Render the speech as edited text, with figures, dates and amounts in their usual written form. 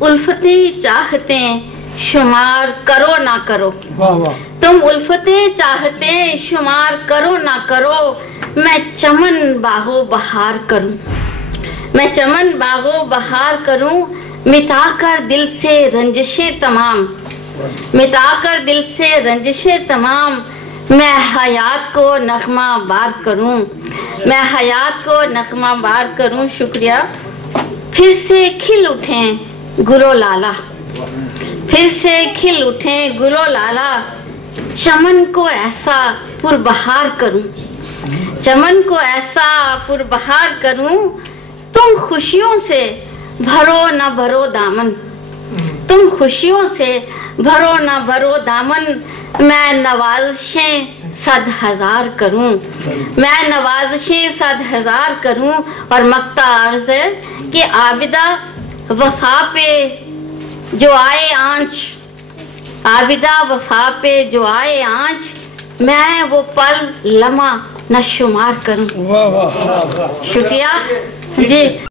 الفتیں چاہتیں شمار کرو نہ کرو، تم الفتیں چاہتیں شمار کرو نہ کرو، میں چمن باغو بہار کروں، میں چمن باغو بہار کروں، مٹا کر دل سے رنجشیں تمام، مٹا کر دل سے رنجشیں تمام، میں حیات کو نغمہ بار کروں، میں حیات کو نغمہ بار کروں۔ شکریہ۔ پھر سے کھل اٹھیں گل و لالا، پھر سے کھل اٹھیں گل و لالا، چمن کو ایسا پربہار کروں، چمن کو ایسا پربہار کروں، تم خوشیوں سے بھرو نہ بھرو دامن، تم خوشیوں سے بھرو نہ بھرو دامن، میں نوازشیں 100,000 کروں، میں نوازشیں 100,000 کروں۔ اور مقطع عرض ہے کہ عابدہ وفا پہ جو آئے آنچ، عابدہ وفا پہ جو آئے آنچ، میں وہ پل لمحہ نہ شمار کروں۔ شکریہ جی۔